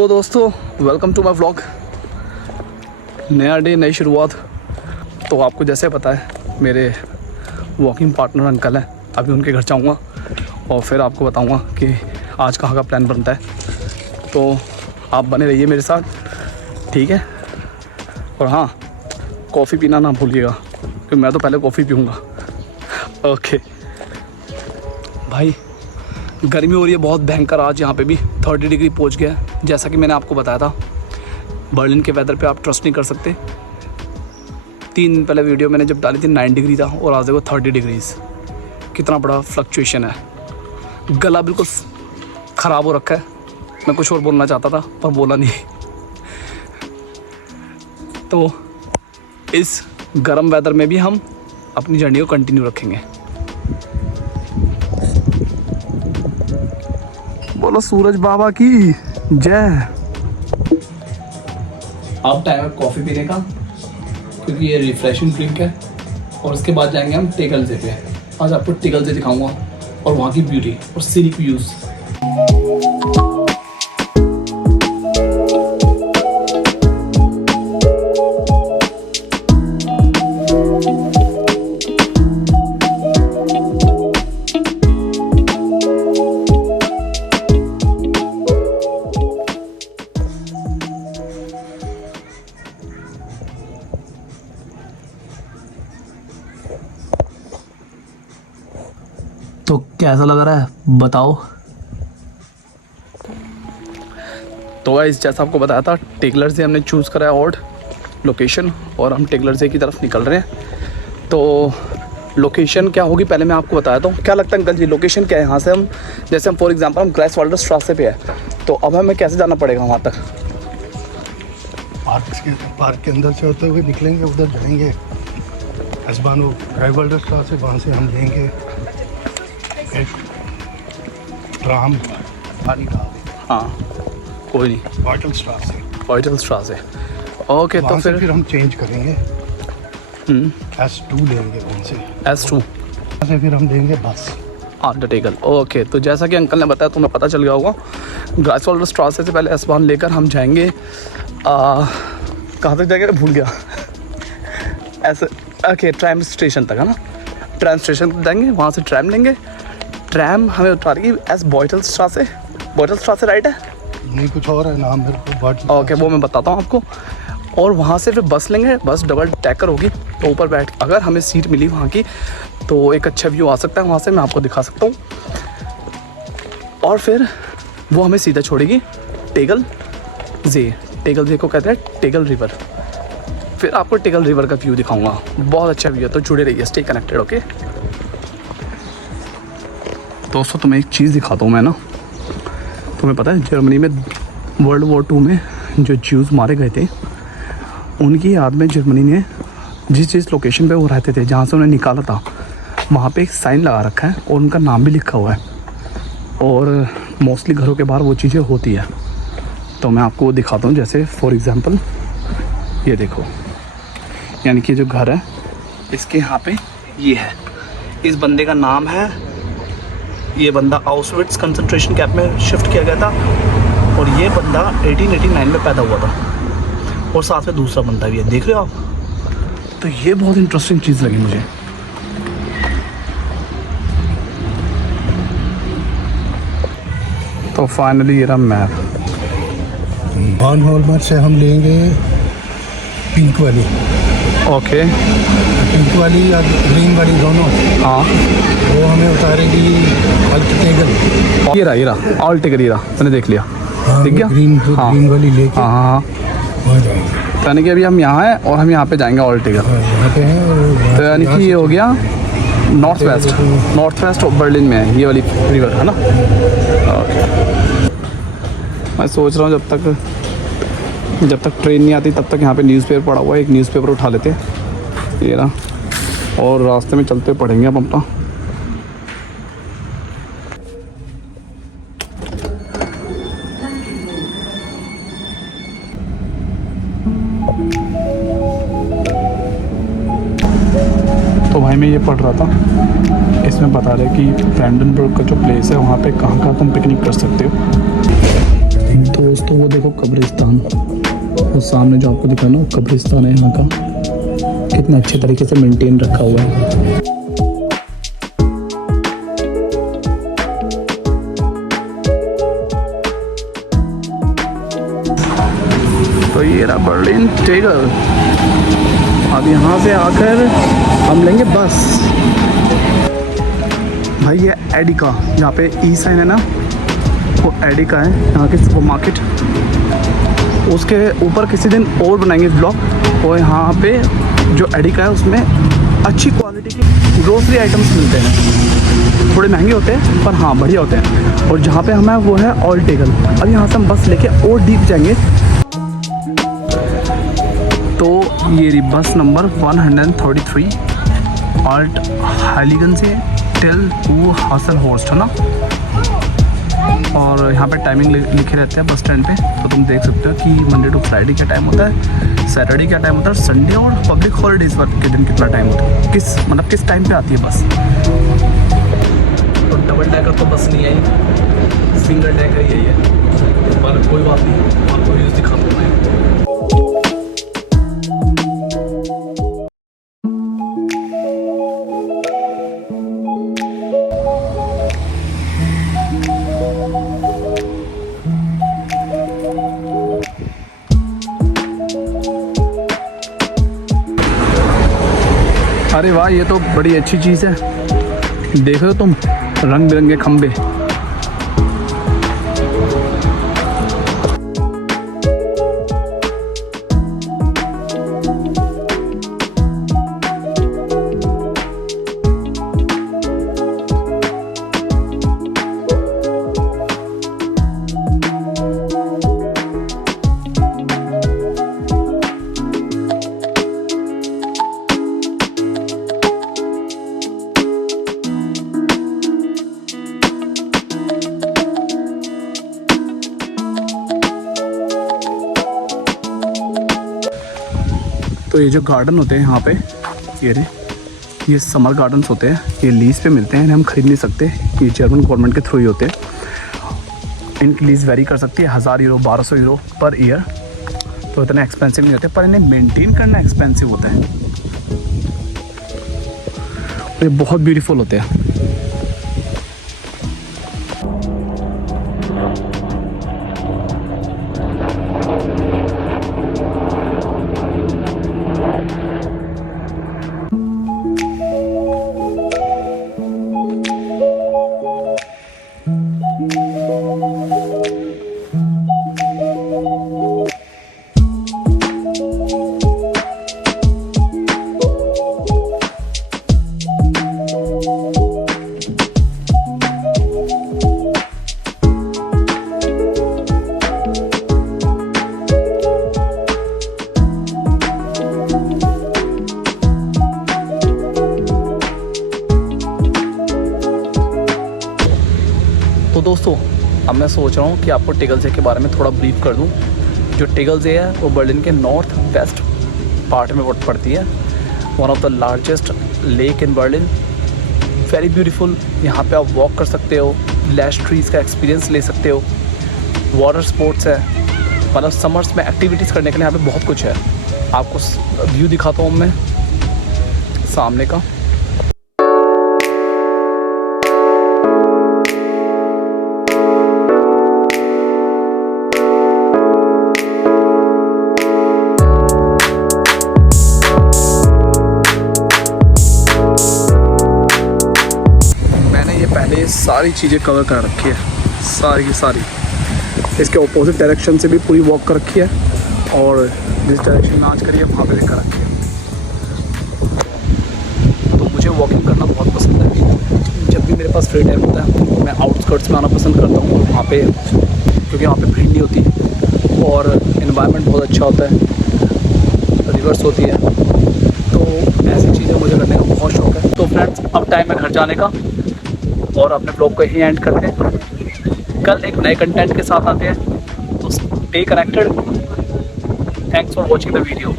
तो दोस्तों welcome to my vlog. नया डे नई शुरुआत। तो आपको जैसे पता है मेरे वॉकिंग पार्टनर अंकल हैं, अभी उनके घर जाऊंगा और फिर आपको बताऊंगा कि आज कहाँ का प्लान बनता है। तो आप बने रहिए मेरे साथ, ठीक है। और हाँ, कॉफ़ी पीना ना भूलिएगा क्योंकि मैं तो पहले कॉफ़ी पीऊँगा। ओके भाई, गर्मी हो रही है बहुत भयंकर। आज यहाँ पे भी 30 डिग्री पहुँच गया है। जैसा कि मैंने आपको बताया था, बर्लिन के वेदर पे आप ट्रस्ट नहीं कर सकते। 3 दिन पहले वीडियो मैंने जब डाली थी 9 डिग्री था और आज देखो 30 डिग्रीज़। कितना बड़ा फ्लक्चुएशन है। गला बिल्कुल ख़राब हो रखा है। मैं कुछ और बोलना चाहता था पर बोला नहीं। तो इस गर्म वेदर में भी हम अपनी जर्नी को कंटिन्यू रखेंगे। बोलो सूरज बाबा की जय। अब टाइम है कॉफ़ी पीने का क्योंकि ये रिफ्रेशिंग ड्रिंक है। और उसके बाद जाएंगे हम टेगलजे पे। आज आपको टेगलजे दिखाऊंगा और वहाँ की ब्यूटी और सीनिक व्यूज़। तो कैसा लग रहा है बताओ। तो गाइस, जैसा आपको बताया था, टेगलजे हमने चूज़ करा है और लोकेशन, और हम टेगलजे की तरफ निकल रहे हैं। तो लोकेशन क्या होगी पहले मैं आपको बताया था। क्या लगता है अंकल जी लोकेशन क्या है? यहाँ से हम जैसे हम फॉर एग्जांपल हम ग्राइसवाल्डर स्ट्रासे पे है, तो अब हमें कैसे जाना पड़ेगा वहाँ तक? पार्क के अंदर से होते हुए निकलेंगे, उधर जाएंगे एसबान वो ग्राइसवाल्डर स्ट्रासे, वहाँ से हम लेंगे एक ट्राम पानी का। हाँ कोई नहीं, वाइटल स्ट्रासे। ओके, तो फिर हम चेंज करेंगे S2 लेंगे, वहाँ से S2 से फिर हम लेंगे बस आफ्टर टेगल। ओके, तो जैसा कि अंकल ने बताया तुम्हें पता चल गया होगा, ग्राइसवाल्डर स्ट्रासे से पहले एसबान लेकर हम जाएंगे कहाँ तक जाएंगे भूल गया। ऐसे ओके, ट्रैम स्टेशन तक है ना। ट्रैम स्टेशन तक जाएंगे, वहाँ से ट्रैम लेंगे। ट्रैम हमें उतारेगी एस बॉयटल स्ट्रासे। बॉयटल स्ट्रासे राइट है? नहीं, कुछ और है नाम मेरे को। ओके, वो मैं बताता हूँ आपको। और वहाँ से फिर बस लेंगे। बस डबल टैकर होगी, तो ऊपर बैठ अगर हमें सीट मिली वहाँ की तो एक अच्छा व्यू आ सकता है वहाँ से, मैं आपको दिखा सकता हूँ। और फिर वो हमें सीधा छोड़ेगी टेगलजे। टेगलजे को कहते हैं टेगल रिवर। फिर आपको टेगल रिवर का व्यू दिखाऊंगा, बहुत अच्छा व्यू है। तो जुड़े रहिए, स्टे कनेक्टेड। ओके दोस्तों, तुम्हें एक चीज़ दिखाता हूँ मैं ना। तुम्हें पता है जर्मनी में वर्ल्ड वॉर 2 में जो ज्यूज़ मारे गए थे, उनकी याद में जर्मनी ने जिस लोकेशन पे वो रहते थे, जहाँ से उन्हें निकाला था, वहाँ पे एक साइन लगा रखा है और उनका नाम भी लिखा हुआ है। और मोस्टली घरों के बाहर वो चीज़ें होती है। तो मैं आपको दिखाता हूँ। जैसे फॉर एग्ज़ाम्पल ये देखो, यानी कि जो घर है इसके यहाँ पे ये है। इस बंदे का नाम है, ये बंदा आउशविट्ज़ कंसंट्रेशन कैंप में शिफ्ट किया गया था और ये बंदा 1889 में पैदा हुआ था। और साथ में दूसरा बंदा भी है, देख रहे हो आप। तो ये बहुत इंटरेस्टिंग चीज़ लगी मुझे। तो फाइनली ये रहा मैप। बान हॉलमार्क से हम लेंगे पिंक वाली। ओके, पिंक वाली या ग्रीन वाली दोनों। हाँ, वो हमें उतारेगी अल्टटेगल। ये रहा ऑल टेगर, ये रहा, मैंने देख लिया। हाँ, ठीक है, ग्रीन हाँ ग्रीन वाली लेके हाँ, यानी कि अभी हम यहाँ हैं और हम यहाँ पे जाएंगे ऑल टेगर। यहाँ पे हैं। और तो यानी कि ये हो गया नॉर्थ वेस्ट ऑफ बर्लिन में है ये वाली रिवर, है ना। ओके, मैं सोच रहा हूँ जब तक ट्रेन नहीं आती तब तक यहाँ पे न्यूज़पेपर पड़ा हुआ है, एक न्यूज़पेपर उठा लेते हैं ये ना, और रास्ते में चलते पढ़ेंगे अब अपना। तो भाई मैं ये पढ़ रहा था, इसमें बता रहे कि ब्रैंडनबर्ग का जो प्लेस है वहाँ पे कहाँ तुम पिकनिक कर सकते हो। दोस्तों तो वो देखो कब्रिस्तान, वो सामने जो आपको दिखा ना वो कब्रिस्तान है यहाँ का, कितना अच्छे तरीके से मेंटेन रखा हुआ है। तो ये रहा बर्लिन टेगल। अब यहाँ से आकर हम लेंगे बस। भाई ये एडिका, यहाँ पे ई साइन है ना, वो एडिका है यहाँ के सुपरमार्केट। उसके ऊपर किसी दिन और बनाएंगे ब्लॉग। और यहाँ पे जो एडिका है उसमें अच्छी क्वालिटी की ग्रोसरी आइटम्स मिलते हैं, थोड़े महंगे होते हैं पर हाँ बढ़िया होते हैं। और जहाँ पे हमें वो है ऑल टेगल। अब यहाँ से हम बस लेके और डीप जाएंगे। तो ये रही बस नंबर 133 ऑल्ट हालीगन से टेल वो हासल हॉर्स्ट है ना। और यहाँ पे टाइमिंग लिखे रहते हैं बस स्टैंड पे, तो तुम देख सकते हो कि मंडे टू फ्राइडे क्या टाइम होता है, सैटरडे क्या टाइम होता है, संडे और पब्लिक हॉलीडेज के दिन कितना टाइम होता है, किस टाइम पे आती है बस। तो डबल डेकर तो बस नहीं आई, सिंगल डेकर यही है, पर कोई बात नहीं, आपको व्यूज़ दिखा दूँ मैं। अरे वाह, ये तो बड़ी अच्छी चीज़ है। देख रहे हो तुम रंग बिरंगे खंबे। तो ये जो गार्डन होते हैं यहाँ पे, ये समर गार्डन्स होते हैं, ये लीज पे मिलते हैं, हम खरीद नहीं सकते, ये जर्मन गवर्नमेंट के थ्रू ही होते हैं। इनकी लीज वेरी कर सकती है 1000 यूरो 1200 यूरो पर ईयर, तो इतने एक्सपेंसिव नहीं होते, पर इन्हें मेंटेन करना एक्सपेंसिव होता है। ये बहुत ब्यूटीफुल होते हैं। तो दोस्तों, अब मैं सोच रहा हूँ कि आपको टेगलसे के बारे में थोड़ा ब्रीफ कर दूँ। जो टेगलसे है वो बर्लिन के नॉर्थ वेस्ट पार्ट में पड़ती है। One of the largest lake in Berlin, very beautiful. यहाँ पे आप वॉक कर सकते हो, लैश ट्रीज़ का एक्सपीरियंस ले सकते हो, वाटर स्पोर्ट्स है, मतलब समर्स में एक्टिविटीज़ करने के लिए यहाँ पे बहुत कुछ है। आपको व्यू दिखाता हूँ मैं सामने का। पहले सारी चीज़ें कवर कर रखी है, सारी की सारी। इसके ऑपोजिट डायरेक्शन से भी पूरी वॉक कर रखी है, और जिस डायरेक्शन में आज करिए वहाँ पे भी कर रखी है। तो मुझे वॉकिंग करना बहुत पसंद है। जब भी मेरे पास फ्री टाइम होता है मैं आउटस्कर्ट्स में आना पसंद करता हूँ, वहाँ पे, क्योंकि वहाँ पे भीड़ नहीं होती और इन्वायरमेंट बहुत अच्छा होता है, रिवर्स होती है। तो ऐसी चीज़ें मुझे करने का बहुत शौक है। तो फ्रेंड्स, अब टाइम है घर जाने का, और अपने ब्लॉग को यहीं एंड करते हैं। कल एक नए कंटेंट के साथ आते हैं, तो stay connected. Thanks for watching the video.